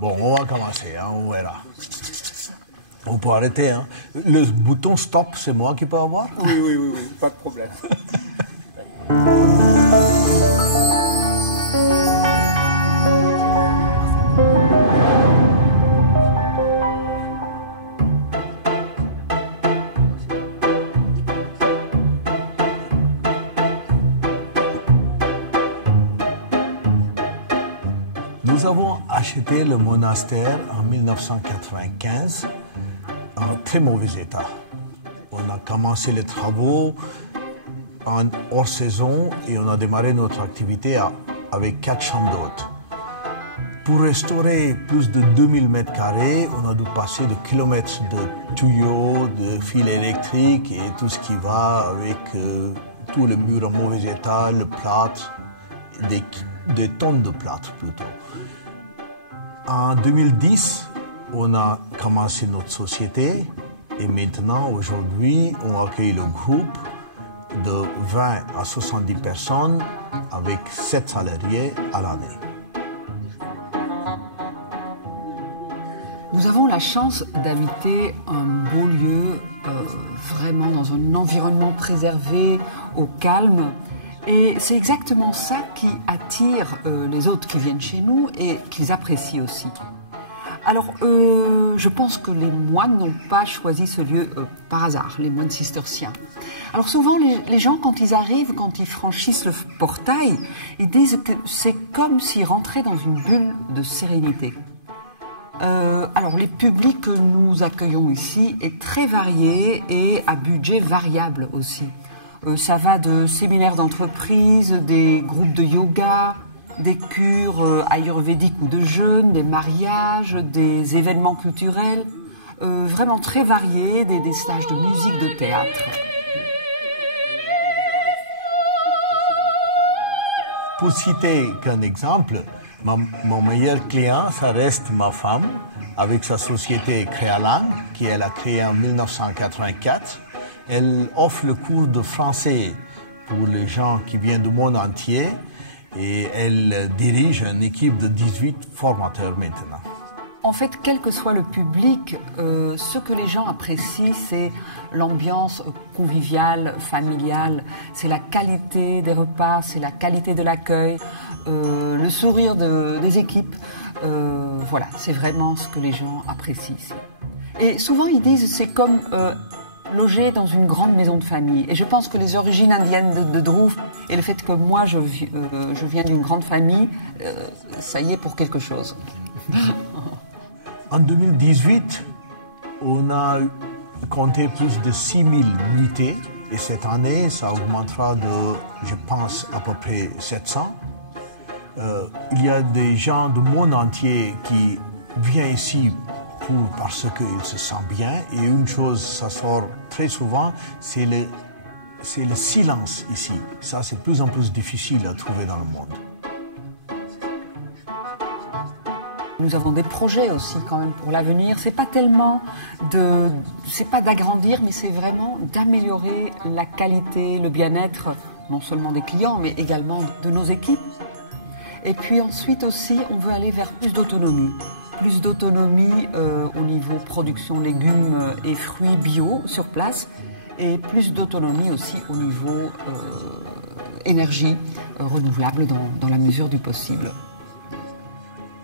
Bon, on va commencer, hein, on verra. On peut arrêter, hein. Le bouton stop, c'est moi qui peux avoir? Oui, pas de problème. Nous avons acheté le monastère en 1995 en très mauvais état. On a commencé les travaux en hors saison et on a démarré notre activité avec 4 chambres d'hôtes. Pour restaurer plus de 2000 mètres carrés, on a dû passer des kilomètres de tuyaux, de fils électriques et tout ce qui va avec tous les murs en mauvais état, le plâtre, des tonnes de plâtre plutôt. En 2010, on a commencé notre société et maintenant, aujourd'hui, on accueille le groupe de 20 à 70 personnes avec 7 salariés à l'année. Nous avons la chance d'habiter un beau lieu, vraiment dans un environnement préservé, au calme. Et c'est exactement ça qui attire les autres qui viennent chez nous et qu'ils apprécient aussi. Alors, je pense que les moines n'ont pas choisi ce lieu par hasard, les moines cisterciens. Alors souvent, les gens, quand ils arrivent, quand ils franchissent le portail, ils disent que c'est comme s'ils rentraient dans une bulle de sérénité. Alors, les publics que nous accueillons ici est très varié et à budget variable aussi. Ça va de séminaires d'entreprise, des groupes de yoga, des cures ayurvédiques ou de jeûne, des mariages, des événements culturels, vraiment très variés, des stages de musique, de théâtre. Pour citer qu'un exemple, mon meilleur client, ça reste ma femme, avec sa société Créalang, qu'elle a créée en 1984. Elle offre le cours de français pour les gens qui viennent du monde entier et elle dirige une équipe de 18 formateurs maintenant. En fait, quel que soit le public, ce que les gens apprécient, c'est l'ambiance conviviale, familiale, c'est la qualité des repas, c'est la qualité de l'accueil, le sourire des équipes. Voilà, c'est vraiment ce que les gens apprécient ici. Et souvent, ils disent c'est comme loger dans une grande maison de famille. Et je pense que les origines indiennes de Dhruv et le fait que moi, je viens d'une grande famille, ça y est pour quelque chose. En 2018, on a compté plus de 6000 nuitées et cette année, ça augmentera de, je pense, à peu près 700. Il y a des gens du monde entier qui viennent ici parce qu'ils se sentent bien. Et une chose, ça sort très souvent, c'est le silence ici. Ça, c'est de plus en plus difficile à trouver dans le monde. Nous avons des projets aussi quand même pour l'avenir. C'est pas tellement c'est pas d'agrandir, mais c'est vraiment d'améliorer la qualité, le bien-être, non seulement des clients, mais également de nos équipes. Et puis ensuite aussi, on veut aller vers plus d'autonomie. Plus d'autonomie au niveau production légumes et fruits bio sur place. Et plus d'autonomie aussi au niveau énergie renouvelable dans la mesure du possible.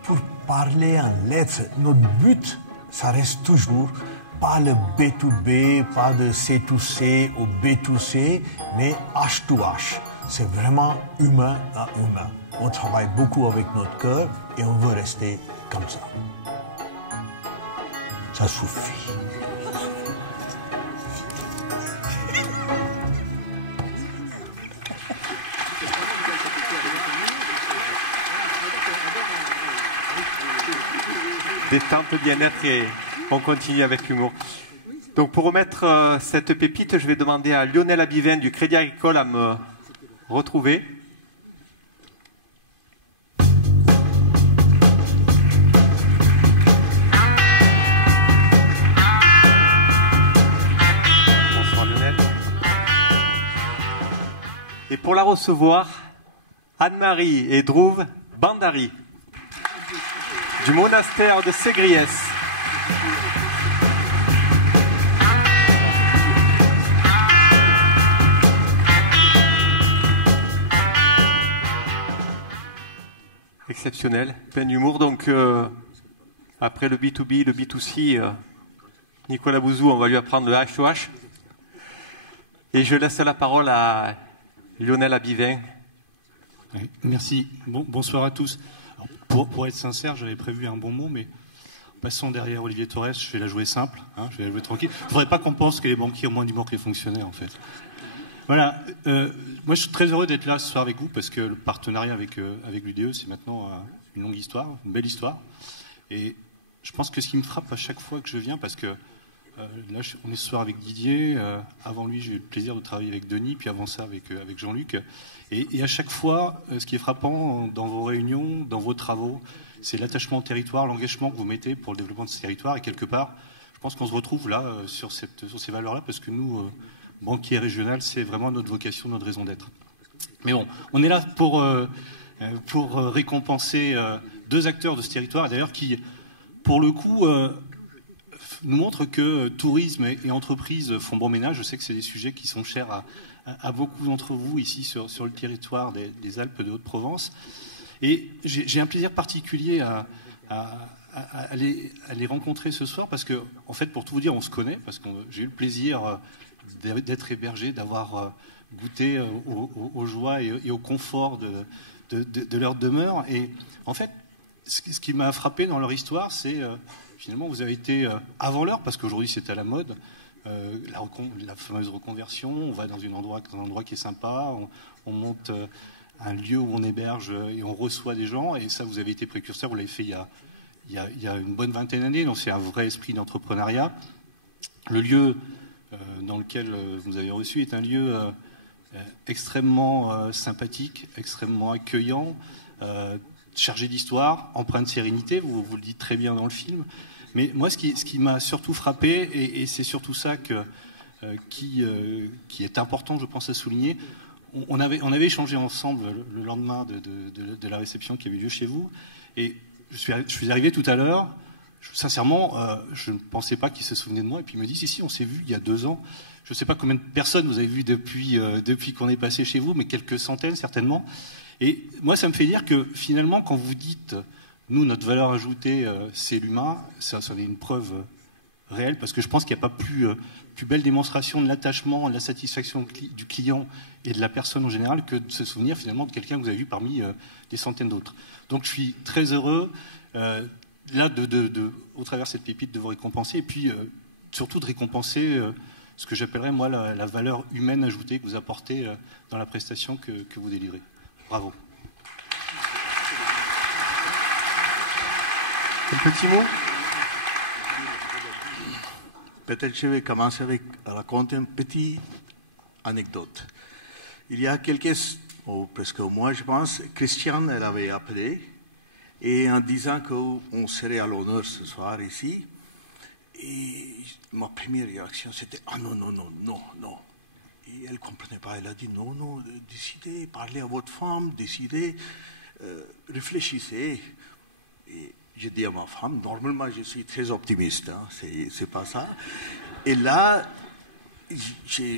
Pour parler en lettres, notre but, ça reste toujours pas le B2B, pas de C2C ou B2C, mais H2H. C'est vraiment humain à humain. On travaille beaucoup avec notre cœur et on veut rester comme ça. Ça suffit. Détente, bien-être et on continue avec humour. Donc pour remettre cette pépite, je vais demander à Lionel Abivin du Crédit Agricole à me retrouver. Bonsoir Lionel. Et pour la recevoir, Anne-Marie et Dhruv Bandari du monastère de Ségriès. Exceptionnel, plein d'humour. Donc, après le B2B, le B2C, Nicolas Bouzou, on va lui apprendre le H2H. Et je laisse la parole à Lionel Abivin. Oui, merci. Bonsoir à tous. Alors, pour être sincère, j'avais prévu un bon mot, mais passons derrière Olivier Torres, je vais la jouer simple, hein, je vais la jouer tranquille. Il ne faudrait pas qu'on pense que les banquiers ont moins d'humour que les fonctionnaires, en fait. Voilà. Moi, je suis très heureux d'être là ce soir avec vous, parce que le partenariat avec l'UDE, c'est maintenant une longue histoire, une belle histoire. Et je pense que ce qui me frappe à chaque fois que je viens, parce que là, on est ce soir avec Didier. Avant lui, j'ai eu le plaisir de travailler avec Denis, puis avant ça avec Jean-Luc. Et à chaque fois, ce qui est frappant dans vos réunions, dans vos travaux, c'est l'attachement au territoire, l'engagement que vous mettez pour le développement de ce territoire. Et quelque part, je pense qu'on se retrouve là sur ces valeurs-là, parce que nous, banquiers régionaux, c'est vraiment notre vocation, notre raison d'être. Mais bon, on est là pour récompenser deux acteurs de ce territoire, d'ailleurs, qui, pour le coup, nous montre que tourisme et entreprise font bon ménage. Je sais que c'est des sujets qui sont chers à beaucoup d'entre vous ici sur le territoire des Alpes de Haute-Provence. Et j'ai un plaisir particulier à les rencontrer ce soir parce que, en fait, pour tout vous dire, on se connaît parce que j'ai eu le plaisir d'être hébergé, d'avoir goûté aux joies et au confort de leur demeure. Et en fait, ce qui m'a frappé dans leur histoire, c'est finalement, vous avez été avant l'heure, parce qu'aujourd'hui c'est à la mode, la fameuse reconversion, on va dans un endroit qui est sympa, on monte un lieu où on héberge et on reçoit des gens, et ça vous avez été précurseur, vous l'avez fait il y a une bonne vingtaine d'années, donc c'est un vrai esprit d'entrepreneuriat. Le lieu dans lequel vous avez reçu est un lieu extrêmement sympathique, extrêmement accueillant, chargé d'histoire, empreint de sérénité, vous le dites très bien dans le film. Mais moi, ce qui m'a surtout frappé, et c'est surtout ça qui est important, je pense, à souligner, on avait échangé ensemble le lendemain de la réception qui avait lieu chez vous, et je suis arrivé tout à l'heure, sincèrement, je ne pensais pas qu'il se souvenait de moi, et puis il me dit, si, on s'est vu il y a 2 ans, je ne sais pas combien de personnes vous avez vues depuis qu'on est passé chez vous, mais quelques centaines certainement. Et moi, ça me fait dire que finalement, quand vous dites, nous, notre valeur ajoutée, c'est l'humain, ça en est une preuve réelle, parce que je pense qu'il n'y a pas plus belle démonstration de l'attachement, de la satisfaction du client et de la personne en général que de se souvenir finalement de quelqu'un que vous avez vu parmi des centaines d'autres. Donc je suis très heureux, là, au travers de cette pépite, de vous récompenser, et puis surtout de récompenser ce que j'appellerais, moi, la valeur humaine ajoutée que vous apportez dans la prestation que vous délivrez. Bravo. Un petit mot ? Peut-être je vais commencer avec raconter une petite anecdote. Il y a presque un mois, je pense, Christiane, elle avait appelé, et en disant qu'on serait à l'honneur ce soir ici, et ma première réaction c'était « Ah non. » Et elle ne comprenait pas. Elle a dit non, décidez, parlez à votre femme, décidez, réfléchissez. Et j'ai dit à ma femme, normalement je suis très optimiste, hein, c'est pas ça. Et là,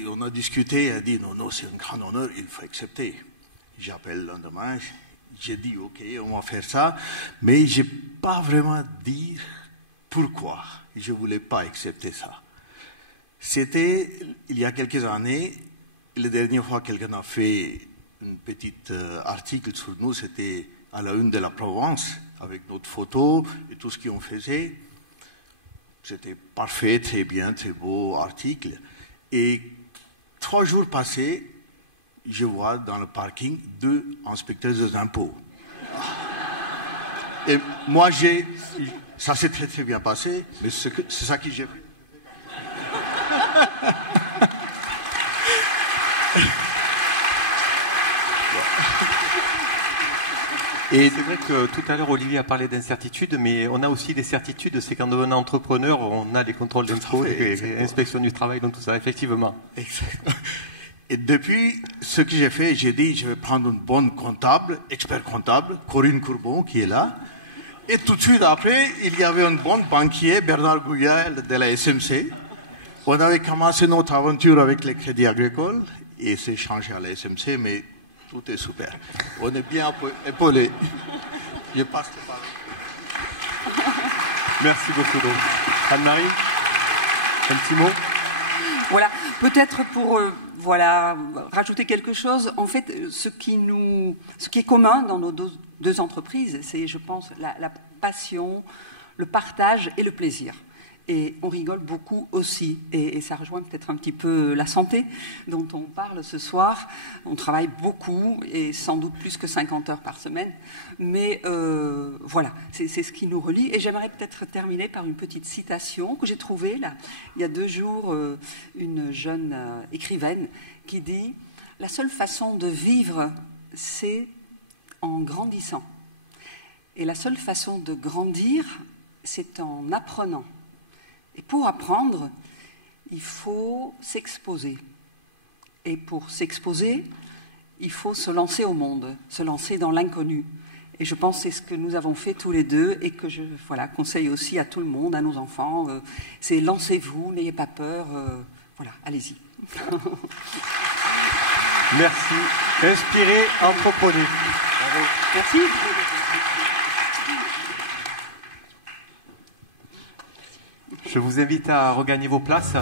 on a discuté, elle a dit non, c'est un grand honneur, il faut accepter. J'appelle le lendemain, j'ai dit ok, on va faire ça, mais je n'ai pas vraiment dit pourquoi je ne voulais pas accepter ça. C'était, il y a quelques années, la dernière fois que quelqu'un a fait un petit article sur nous, c'était à la une de la Provence, avec notre photo et tout ce qu'on faisait. C'était parfait, très bien, très beau article. Et 3 jours passés, je vois dans le parking 2 inspecteurs des impôts. Et moi, ça s'est très très bien passé, mais c'est ça que j'ai fait. Et c'est vrai que tout à l'heure, Olivier a parlé d'incertitude, mais on a aussi des certitudes. C'est qu'en devenant entrepreneur, on a les contrôles d'impôts, les inspections du travail, donc tout ça, effectivement. Exactement. Et depuis ce que j'ai fait, j'ai dit, je vais prendre une bonne comptable, expert comptable, Corinne Courbon, qui est là. Et tout de suite après, il y avait un bon banquier, Bernard Gouillet, de la SMC. On avait commencé notre aventure avec les crédits agricoles et c'est changé à la SMC, mais tout est super. On est bien épaulés. Je passe le parole. Merci beaucoup. Donc. Anne-Marie, un petit mot? Voilà, peut-être pour voilà, rajouter quelque chose. En fait, ce qui est commun dans nos deux entreprises, c'est, je pense, la passion, le partage et le plaisir. Et on rigole beaucoup aussi, et ça rejoint peut-être un petit peu la santé dont on parle ce soir. On travaille beaucoup, et sans doute plus que 50 heures par semaine, mais voilà, c'est ce qui nous relie. Et j'aimerais peut-être terminer par une petite citation que j'ai trouvée là, il y a 2 jours, une jeune écrivaine qui dit « La seule façon de vivre, c'est en grandissant. Et la seule façon de grandir, c'est en apprenant. » Et pour apprendre, il faut s'exposer. Et pour s'exposer, il faut se lancer au monde, se lancer dans l'inconnu. Et je pense que c'est ce que nous avons fait tous les deux et que je conseille aussi à tout le monde, à nos enfants. C'est lancez-vous, n'ayez pas peur. Voilà, allez-y. Merci. Inspirez, entreprenez. Bravo. Merci. Je vous invite à regagner vos places.